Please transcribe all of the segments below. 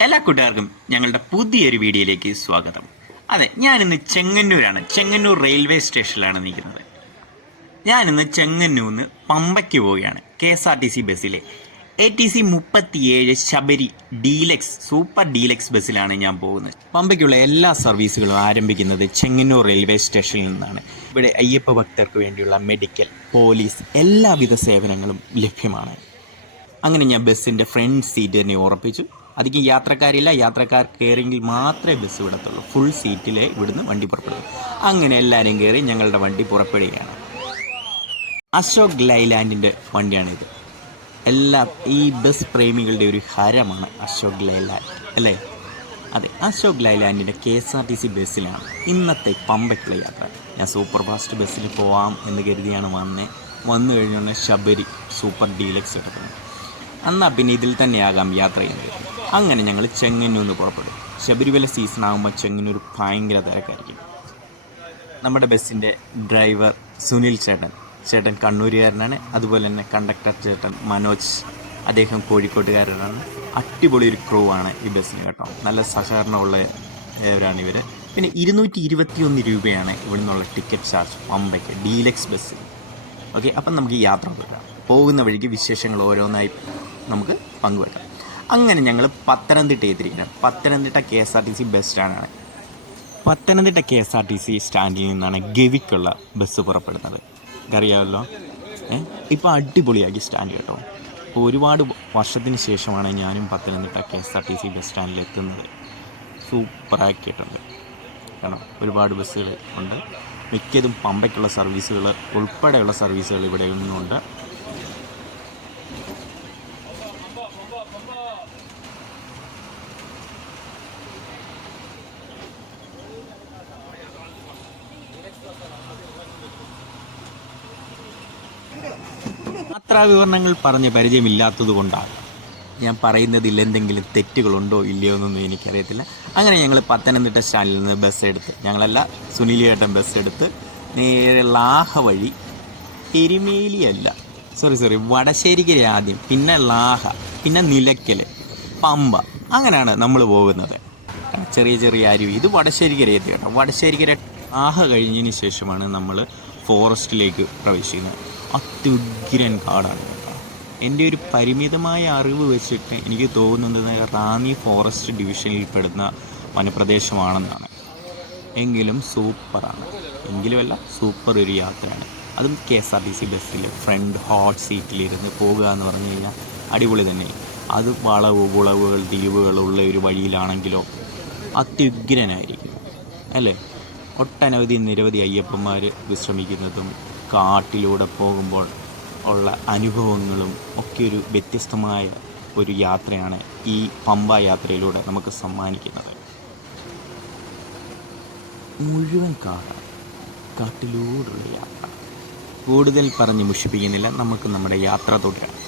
എല്ലാ കൂട്ടുകാർക്കും ഞങ്ങളുടെ പുതിയൊരു വീഡിയോയിലേക്ക് സ്വാഗതം. അതെ ഞാനിന്ന് ചെങ്ങന്നൂരാണ്. ചെങ്ങന്നൂർ റെയിൽവേ സ്റ്റേഷനിലാണ് നിൽക്കുന്നത്. ഞാനിന്ന് ചെങ്ങന്നൂരിന്ന് പമ്പയ്ക്ക് പോവുകയാണ്. K S R T C ബസ്സിലെ എ ടി സി മുപ്പത്തിയേഴ് ശബരി ഡീലക്സ് സൂപ്പർ ഡീലക്സ് ബസ്സിലാണ് ഞാൻ പോകുന്നത്. പമ്പയ്ക്കുള്ള എല്ലാ സർവീസുകളും ആരംഭിക്കുന്നത് ചെങ്ങന്നൂർ റെയിൽവേ സ്റ്റേഷനിൽ നിന്നാണ്. ഇവിടെ അയ്യപ്പ ഭക്തർക്ക് വേണ്ടിയുള്ള മെഡിക്കൽ പോലീസ് എല്ലാവിധ സേവനങ്ങളും ലഭ്യമാണ്. അങ്ങനെ ഞാൻ ബസ്സിന്റെ ഫ്രണ്ട് സീറ്റ് തന്നെ ഉറപ്പിച്ചു. അധികം യാത്രക്കാരില്ല. യാത്രക്കാർ കയറിയെങ്കിൽ മാത്രമേ ബസ് വിടത്തുള്ളൂ. ഫുൾ സീറ്റിലെ ഇവിടുന്ന് വണ്ടി പുറപ്പെടും. അങ്ങനെ എല്ലാവരും കയറി ഞങ്ങളുടെ വണ്ടി പുറപ്പെടുകയാണ്. അശോക് ലൈലാൻഡിന്റെ വണ്ടിയാണിത്. എല്ലാ ഈ ബസ് പ്രേമികളുടെ ഒരു ഹരമാണ് അശോക് ലൈലാൻഡ് അല്ലേ? അതെ അശോക് ലൈലാൻഡിന്റെ K S R T C ബസ്സിലാണ് ഇന്നത്തെ പമ്പയ്ക്കുള്ള യാത്ര. ഞാൻ സൂപ്പർ ഫാസ്റ്റ് ബസ്സിൽ പോവാം എന്ന് കരുതിയാണ് വന്നേ. വന്നു കഴിഞ്ഞാൽ ശബരി സൂപ്പർ ഡീലക്സ് എടുക്കുന്നത് എന്നാൽ പിന്നെ ഇതിൽ തന്നെയാകാം യാത്ര ചെയ്യുന്നത് അങ്ങനെ ഞങ്ങൾ ചെങ്ങന്നൂന്ന് പുറപ്പെടും. ശബരിമല സീസൺ ആകുമ്പോൾ ചെങ്ങന്നൂർ ഭയങ്കര തിരക്കായിരിക്കും. നമ്മുടെ ബസ്സിന്റെ ഡ്രൈവർ സുനിൽ ചേട്ടൻ. ചേട്ടൻ കണ്ണൂരുകാരനാണ്. അതുപോലെ തന്നെ കണ്ടക്ടർ ചേട്ടൻ മനോജ് അദ്ദേഹം കോഴിക്കോട്ടുകാരനാണ്. അടിപൊളി ഒരു ക്രൂ ആണ് ഈ ബസ്സിന് കേട്ടോ. നല്ല സഹകരണമുള്ളവരാണ് ഇവർ പിന്നെ ഇരുന്നൂറ്റി ഇരുപത്തിയൊന്ന് രൂപയാണ് ഇവിടെ നിന്നുള്ള ടിക്കറ്റ് ചാർജ് പമ്പയ്ക്ക് ഡീലക്സ് ബസ് ഓക്കെ അപ്പം നമുക്ക് യാത്ര തുടരാം. പോകുന്ന വഴിക്ക് വിശേഷങ്ങൾ ഓരോന്നായി നമുക്ക് പങ്കുവെക്കാം. അങ്ങനെ ഞങ്ങൾ പത്തനംതിട്ട എത്തിയിരിക്കുന്നത്. Pathanamthitta K S R T C bus സ്റ്റാൻഡാണ് Pathanamthitta K S R T C സ്റ്റാൻഡിൽ നിന്നാണ് ഗവിക്കുള്ള ബസ് പുറപ്പെടുന്നത്. അറിയാമല്ലോ ഇപ്പോൾ അടിപൊളിയാക്കി സ്റ്റാൻഡ് കേട്ടോ. ഇപ്പോൾ ഒരുപാട് വർഷത്തിന് ശേഷമാണ് ഞാനും Pathanamthitta K S R T C bus സ്റ്റാൻഡിൽ എത്തുന്നത്. സൂപ്പറാക്കിയിട്ടുണ്ട് കാരണം ഒരുപാട് ബസ്സുകൾ ഉണ്ട്. മിക്കതും പമ്പയ്ക്കുള്ള സർവീസുകൾ ഉൾപ്പെടെയുള്ള സർവീസുകൾ ഇവിടെ നിന്നുണ്ട് യാത്രാ വിവരണങ്ങൾ പറഞ്ഞ് പരിചയമില്ലാത്തത് കൊണ്ടാണ് ഞാൻ പറയുന്നതിൽ എന്തെങ്കിലും തെറ്റുകളുണ്ടോ ഇല്ലയോ എന്നൊന്നും എനിക്കറിയത്തില്ല. അങ്ങനെ ഞങ്ങൾ പത്തനംതിട്ട സ്റ്റാൻഡിൽ നിന്ന് ബസ് എടുത്ത് ഞങ്ങളല്ല സുനിലിയേട്ടൻ ബസ് എടുത്ത് നേരെ ലാഹ വഴി എരുമേലിയല്ല. സോറി സോറി വടശ്ശേരിക്കര ആദ്യം പിന്നെ ലാഹ പിന്നെ നിലയ്ക്കൽ പമ്പ അങ്ങനെയാണ് നമ്മൾ പോകുന്നത്. ചെറിയ ചെറിയ അരുവി. ഇത് വടശ്ശേരിക്കര എത്തി കേട്ടോ വടശ്ശേരിക്കര ആഹ കഴിഞ്ഞതിന് ശേഷമാണ് നമ്മൾ ഫോറസ്റ്റിലേക്ക് പ്രവേശിക്കുന്നത് അത്യുഗ്രൻ കാടാണ്. എന്റെ ഒരു പരിമിതമായ അറിവ് വെച്ചിട്ട് എനിക്ക് തോന്നുന്നത് റാന്നി ഫോറസ്റ്റ് ഡിവിഷനിൽ പെടുന്ന വനപ്രദേശമാണെന്നാണ്. എങ്കിലും സൂപ്പറാണ്. എങ്കിലുമല്ല സൂപ്പർ ഒരു യാത്രയാണ്. അതും K S R T C ബസ്സിൽ ഫ്രണ്ട് ഹോട്ട് സീറ്റിലിരുന്ന് പോകുക എന്ന് പറഞ്ഞു കഴിഞ്ഞാൽ അടിപൊളി തന്നെ അത് വളവ് പുളവുകൾ ഉള്ള ഒരു വഴിയിലാണെങ്കിലോ അത്യുഗ്രനായിരിക്കും. അല്ലേ? ഒട്ടനവധി നിരവധി അയ്യപ്പന്മാർ വിശ്രമിക്കുന്നതും കാട്ടിലൂടെ പോകുമ്പോൾ ഉള്ള അനുഭവങ്ങളും ഒക്കെ ഒരു വ്യത്യസ്തമായ ഒരു യാത്രയാണ് ഈ പമ്പ യാത്രയിലൂടെ നമുക്ക് സമ്മാനിക്കുന്നത്. മുഴുവൻ കാടാണ്. കാട്ടിലൂടെയുള്ള യാത്ര. കൂടുതൽ പറഞ്ഞ് മുഷിപ്പിക്കുന്നില്ല. നമുക്ക് നമ്മുടെ യാത്ര തുടരാം.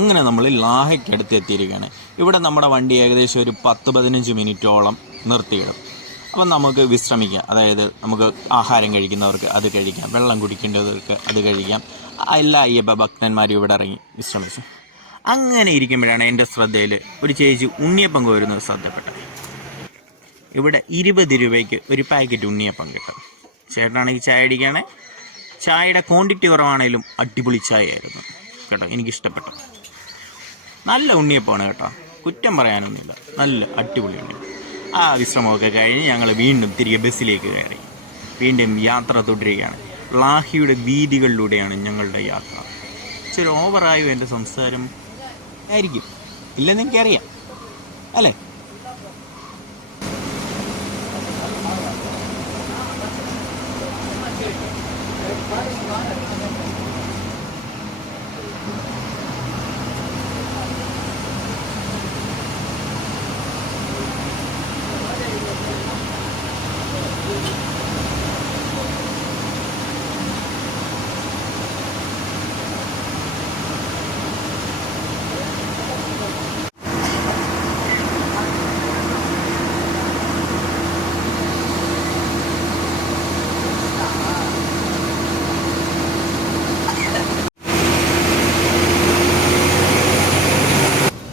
അങ്ങനെ നമ്മൾ ലാഹയ്ക്കടുത്ത് എത്തിയിരിക്കുകയാണ്. ഇവിടെ നമ്മുടെ വണ്ടി ഏകദേശം ഒരു പത്ത് പതിനഞ്ച് മിനിറ്റോളം നിർത്തിയിടും. അപ്പം നമുക്ക് വിശ്രമിക്കാം. അതായത് നമുക്ക് ആഹാരം കഴിക്കുന്നവർക്ക് അത് കഴിക്കാം. വെള്ളം കുടിക്കേണ്ടവർക്ക് അത് കഴിക്കാം. എല്ലാ അയ്യപ്പ ഭക്തന്മാരും ഇവിടെ ഇറങ്ങി വിശ്രമിച്ചു. അങ്ങനെ ഇരിക്കുമ്പോഴാണ് എന്റെ ശ്രദ്ധയിൽ ഒരു ചേച്ചി ഉണ്ണിയപ്പം കോരുന്നത് ശ്രദ്ധപ്പെട്ടത്. ഇവിടെ ഇരുപത് രൂപയ്ക്ക് ഒരു പാക്കറ്റ് ഉണ്ണിയപ്പം കിട്ടും. ചേട്ടനാണെങ്കിൽ ചായ അടിക്കുകയാണെ ചായയുടെ ക്വാണ്ടിറ്റി കുറവാണെങ്കിലും അടിപൊളി ചായ ആയിരുന്നു കേട്ടോ എനിക്കിഷ്ടപ്പെട്ടു. നല്ല ഉണ്ണിയപ്പമാണ് കേട്ടോ. കുറ്റം പറയാനൊന്നുമില്ല. നല്ല അടിപൊളി ഉണ്ണിയപ്പം. ആ വിശ്രമമൊക്കെ കഴിഞ്ഞ് ഞങ്ങൾ വീണ്ടും തിരികെ ബസ്സിലേക്ക് കയറി. വീണ്ടും യാത്ര തുടരുകയാണ്. ലാഹിയുടെ വീതികളിലൂടെയാണ് ഞങ്ങളുടെ യാത്ര. ഇച്ചിരി ഓവറായോ എന്റെ സംസാരം? ആയിരിക്കും. ഇല്ലെന്ന് എനിക്കറിയാം. അല്ലേ?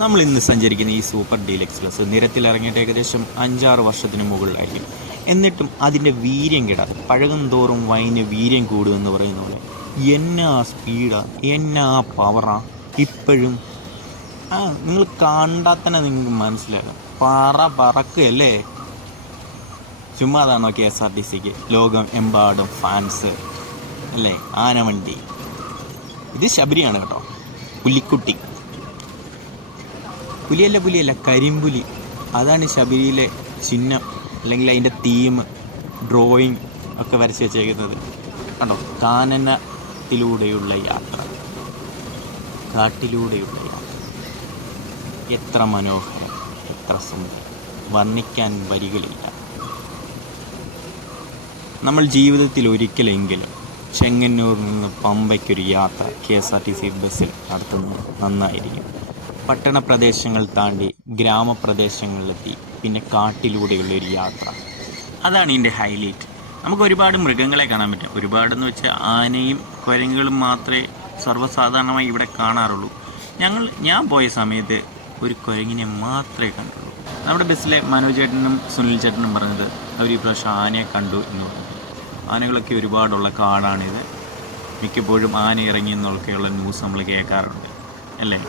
നമ്മൾ ഇന്ന് സഞ്ചരിക്കുന്ന ഈ സൂപ്പർ എക്സ്പ്രസ് നിരത്തിൽ ഇറങ്ങിയിട്ട് ഏകദേശം അഞ്ചാറ് വർഷത്തിന് മുകളിലായിരിക്കും. എന്നിട്ടും അതിന്റെ വീര്യം കിടാ. പഴകും തോറും വൈന് വീര്യം കൂടുമെന്ന് പറയുന്ന പോലെ എന്നാ സ്പീഡാ എന്നാ പവറാ ഇപ്പോഴും. ആ നിങ്ങൾ കണ്ടാൽ തന്നെ നിങ്ങൾക്ക് മനസ്സിലാകും. പറ പറക്കുകയല്ലേ ചുമ്മാതാണോ കെ എസ് ആർ ടി സിക്ക് ലോകം എമ്പാടും ഫാൻസ് അല്ലേ? ആനവണ്ടി. ഇത് ശബരിയാണ് കേട്ടോ. പുലിക്കുട്ടി. പുലിയല്ല പുലിയല്ല കരിമ്പുലി. അതാണ് ശബരിയിലെ ചിഹ്നം അല്ലെങ്കിൽ അതിന്റെ തീം ഡ്രോയിങ് ഒക്കെ വരച്ച് വെച്ചേക്കുന്നത്. കണ്ടോ? കാനനത്തിലൂടെയുള്ള യാത്ര. കാട്ടിലൂടെയുള്ള യാത്ര. എത്ര മനോഹരം എത്ര സുന്ദരം. വർണിക്കാൻ വരികളില്ല. നമ്മൾ ജീവിതത്തിൽ ഒരിക്കലെങ്കിലും ചെങ്ങന്നൂരിൽ നിന്ന് പമ്പയ്ക്കൊരു യാത്ര K S R T C ബസ്സിൽ നടത്തുന്നത് നന്നായിരിക്കും. പട്ടണ പ്രദേശങ്ങൾ താണ്ടി ഗ്രാമപ്രദേശങ്ങളിലെത്തി. പിന്നെ കാട്ടിലൂടെയുള്ള ഒരു യാത്ര. അതാണ് ഇതിന്റെ ഹൈലൈറ്റ് നമുക്ക് ഒരുപാട് മൃഗങ്ങളെ കാണാൻ പറ്റും. ഒരുപാടെന്ന് വെച്ചാൽ ആനയും കുരങ്ങുകളും മാത്രമേ സർവസാധാരണമായി ഇവിടെ കാണാറുള്ളൂ. ഞങ്ങൾ ഞാൻ പോയ സമയത്ത് ഒരു കുരങ്ങിനെ മാത്രമേ കണ്ടുള്ളൂ. നമ്മുടെ ബസ്സിലെ മനോജ് ചേട്ടനും സുനിൽ ചേട്ടനും പറഞ്ഞത് അവർ ഈ പ്രാവശ്യം ആനയെ കണ്ടു എന്ന് പറഞ്ഞു. ആനകളൊക്കെ ഒരുപാടുള്ള കാടാണിത്. മിക്കപ്പോഴും ആന ഇറങ്ങി എന്നൊക്കെയുള്ള ന്യൂസ് നമ്മൾ കേൾക്കാറുണ്ട്. അല്ലേ?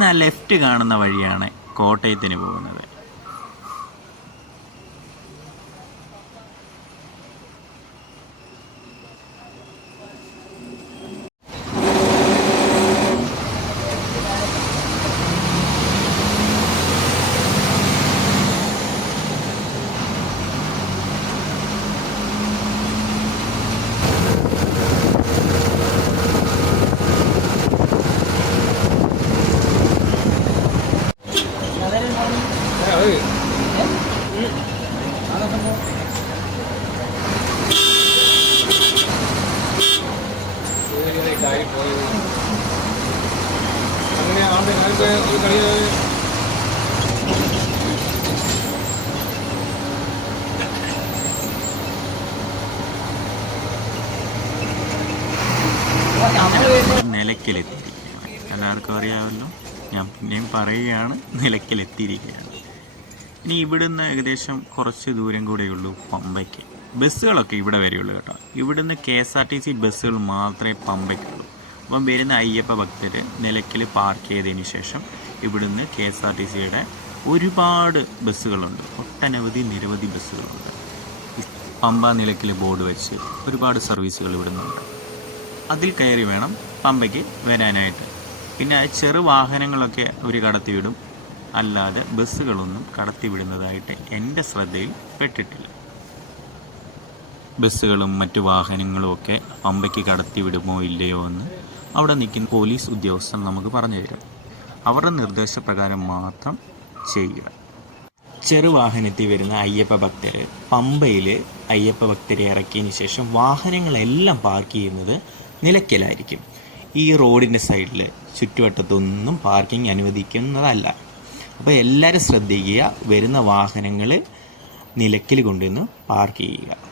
ഇവിടുന്ന് ആ ലെഫ്റ്റ് കാണുന്ന വഴിയാണ് കോട്ടയത്തിന് പോകുന്നത്. നിലയ്ക്കലെത്തിയിരിക്കുകയാണ് എല്ലാവർക്കും അറിയാമല്ലോ. ഞാൻ പിന്നെയും പറയുകയാണ് നിലയ്ക്കലെത്തിയിരിക്കുകയാണ്. ഇനി ഇവിടുന്ന് ഏകദേശം കുറച്ച് ദൂരം കൂടെയുള്ളൂ പമ്പയ്ക്ക്. ബസ്സുകളൊക്കെ ഇവിടെ വരെയുള്ളൂ കേട്ടോ. ഇവിടുന്ന് K S R T C ബസ്സുകൾ മാത്രമേ പമ്പയ്ക്കുള്ളൂ. അപ്പം വരുന്ന അയ്യപ്പ ഭക്തർ നിലയ്ക്കൽ പാർക്ക് ചെയ്തതിന് ശേഷം ഇവിടുന്ന് കെ എസ് ആർ ടി സിയുടെ ഒരുപാട് ബസ്സുകളുണ്ട്. ഒട്ടനവധി നിരവധി ബസ്സുകളുണ്ട്. പമ്പ നിലയ്ക്കൽ ബോർഡ് വെച്ച് ഒരുപാട് സർവീസുകൾ ഇവിടുന്നുണ്ട്. അതിൽ കയറി വേണം പമ്പയ്ക്ക് വരാനായിട്ട്. പിന്നെ ചെറു വാഹനങ്ങളൊക്കെ അവർ കടത്തിവിടും. അല്ലാതെ ബസ്സുകളൊന്നും കടത്തിവിടുന്നതായിട്ട് എന്റെ ശ്രദ്ധയിൽ പെട്ടിട്ടില്ല. ബസ്സുകളും മറ്റു വാഹനങ്ങളും ഒക്കെ പമ്പയ്ക്ക് കടത്തിവിടുമോ ഇല്ലയോ എന്ന് അവിടെ നിൽക്കുന്ന പോലീസ് ഉദ്യോഗസ്ഥർ നമുക്ക് പറഞ്ഞു തരും. അവരുടെ നിർദ്ദേശപ്രകാരം മാത്രം ചെയ്യുക. ചെറുവാഹനത്തിൽ വരുന്ന അയ്യപ്പ ഭക്തർ പമ്പയിൽ അയ്യപ്പ ഭക്തരെ ഇറക്കിയതിന് ശേഷം വാഹനങ്ങളെല്ലാം പാർക്ക് ചെയ്യുന്നത് നിലയ്ക്കലായിരിക്കും. ഈ റോഡിന്റെ സൈഡിൽ ചുറ്റുവട്ടത്തൊന്നും പാർക്കിംഗ് അനുവദിക്കുന്നതല്ല. അപ്പോൾ എല്ലാവരും ശ്രദ്ധിക്കുക വരുന്ന വാഹനങ്ങൾ നിലയ്ക്കൽ കൊണ്ടുവന്ന് പാർക്ക് ചെയ്യുക.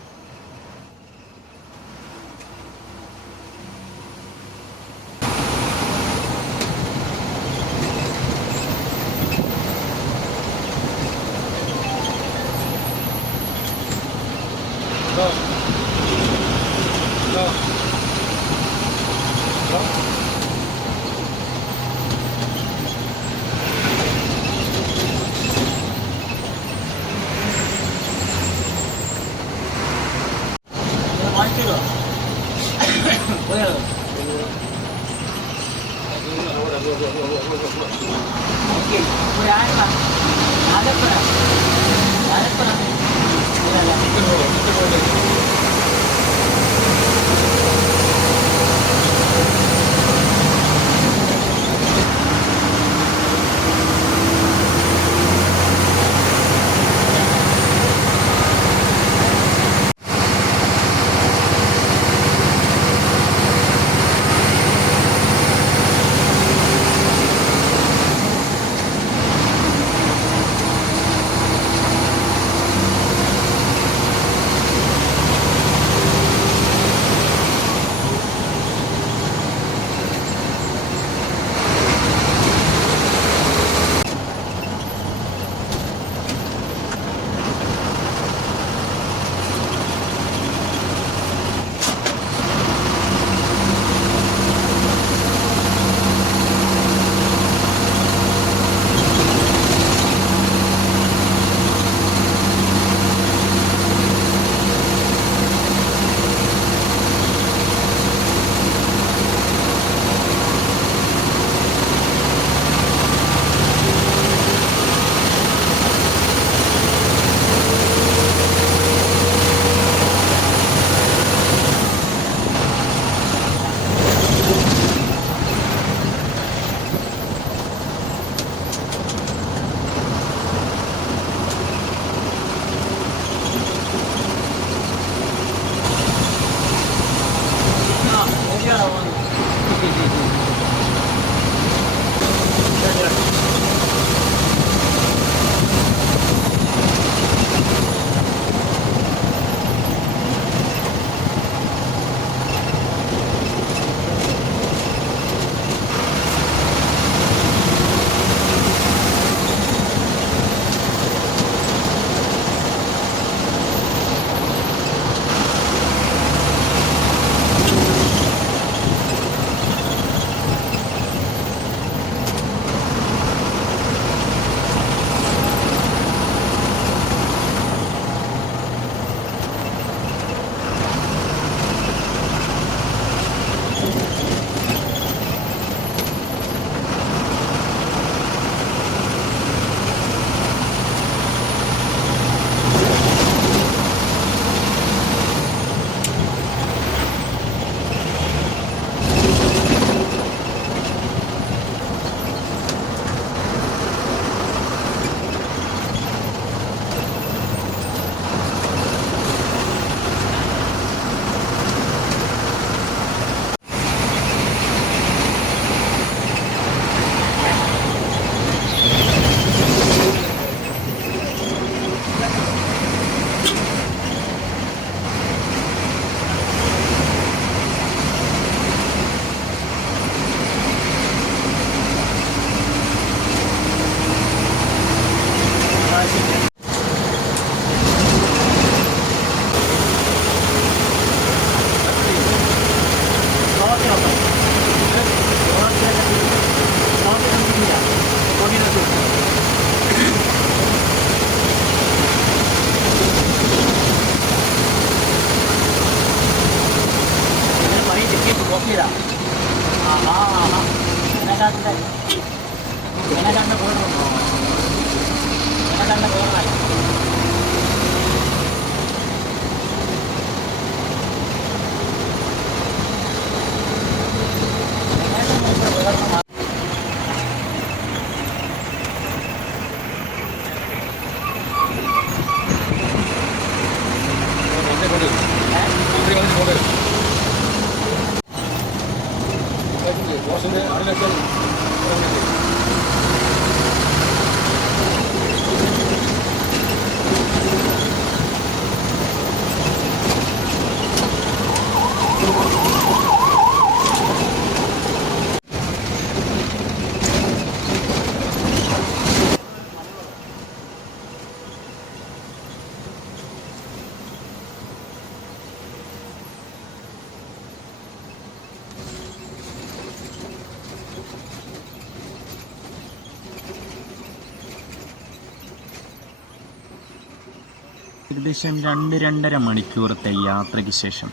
ഏകദേശം രണ്ട് രണ്ടര മണിക്കൂറത്തെ യാത്രയ്ക്ക് ശേഷം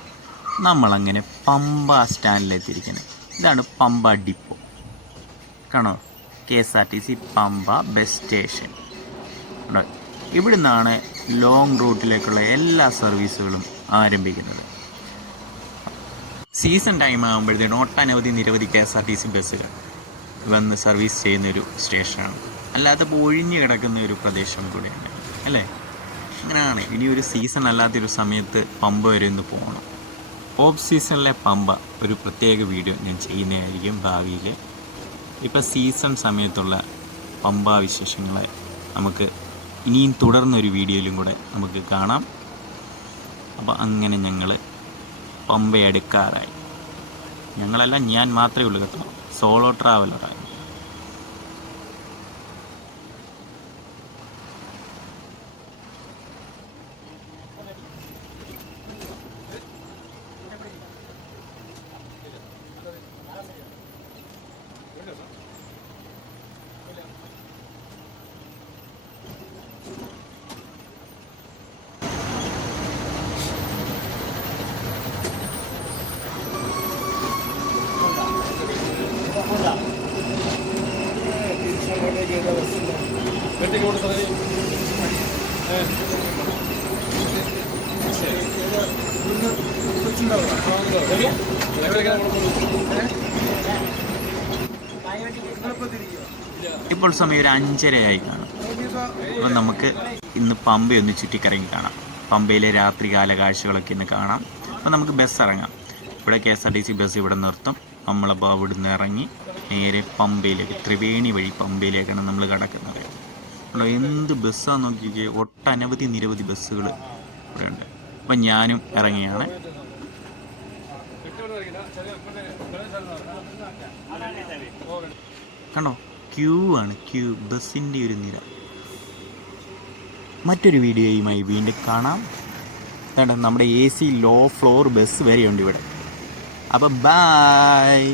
നമ്മളങ്ങനെ പമ്പ സ്റ്റാൻഡിലെത്തിയിരിക്കുന്നത് ഇതാണ് പമ്പ ഡിപ്പോ. കാണോ? K S R T C Pampa bus station. ഇവിടെ നിന്നാണ് ലോങ് റൂട്ടിലേക്കുള്ള എല്ലാ സർവീസുകളും ആരംഭിക്കുന്നത്. സീസൺ ടൈം ആകുമ്പോഴത്തേനും ഒട്ടനവധി നിരവധി K S R T C ബസ്സുകൾ വന്ന് സർവീസ് ചെയ്യുന്ന ഒരു സ്റ്റേഷനാണ്. അല്ലാതെ ഇപ്പോൾ ഒഴിഞ്ഞു കിടക്കുന്ന ഒരു പ്രദേശം കൂടെയാണ്. അല്ലേ? അങ്ങനെയാണ്. ഇനി ഒരു സീസൺ അല്ലാത്തൊരു സമയത്ത് പമ്പ വരെ ഒന്ന് പോകണം ഓഫ് സീസണിലെ പമ്പ ഒരു പ്രത്യേക വീഡിയോ ഞാൻ ചെയ്യുന്നതായിരിക്കും ഭാവിയിൽ ഇപ്പം സീസൺ സമയത്തുള്ള പമ്പ വിശേഷങ്ങളെ നമുക്ക് ഇനിയും തുടർന്നൊരു വീഡിയോയിലും കൂടെ നമുക്ക് കാണാം. അപ്പോൾ അങ്ങനെ ഞങ്ങൾ പമ്പയെടുക്കാറായി ഞങ്ങളെല്ലാം ഞാൻ മാത്രമേ ഉള്ളൂ കേട്ടോ. സോളോ ട്രാവലറായി സമയം ഒരു അഞ്ചരയായി കാണും. അപ്പം നമുക്ക് ഇന്ന് പമ്പയൊന്ന് ചുറ്റിക്കറങ്ങി കാണാം. പമ്പയിലെ രാത്രികാല കാഴ്ചകളൊക്കെ ഇന്ന് കാണാം. അപ്പം നമുക്ക് ബസ് ഇറങ്ങാം. ഇവിടെ K S R T C bus ഇവിടെ നിർത്തും. നമ്മളപ്പോൾ നിന്ന് ഇറങ്ങി നേരെ പമ്പയിലേക്ക് ത്രിവേണി വഴി പമ്പയിലേക്കാണ് നമ്മൾ കിടക്കുന്നത്. അവിടെ എന്ത് ബസ്സാണെന്ന് നോക്കിക്കേ ഒട്ടനവധി നിരവധി ബസ്സുകൾ ഇവിടെ ഉണ്ട്. അപ്പം ഞാനും ഇറങ്ങിയാണ്. കണ്ടോ ക്യൂ ആണ്. ക്യൂ ബസ്സിന്റെ ഒരു നിര. മറ്റൊരു വീഡിയോയുമായി വീണ്ടും കാണാം. നമ്മുടെ A C low floor bus വരെയുണ്ട് ഇവിടെ. അപ്പം ബായ്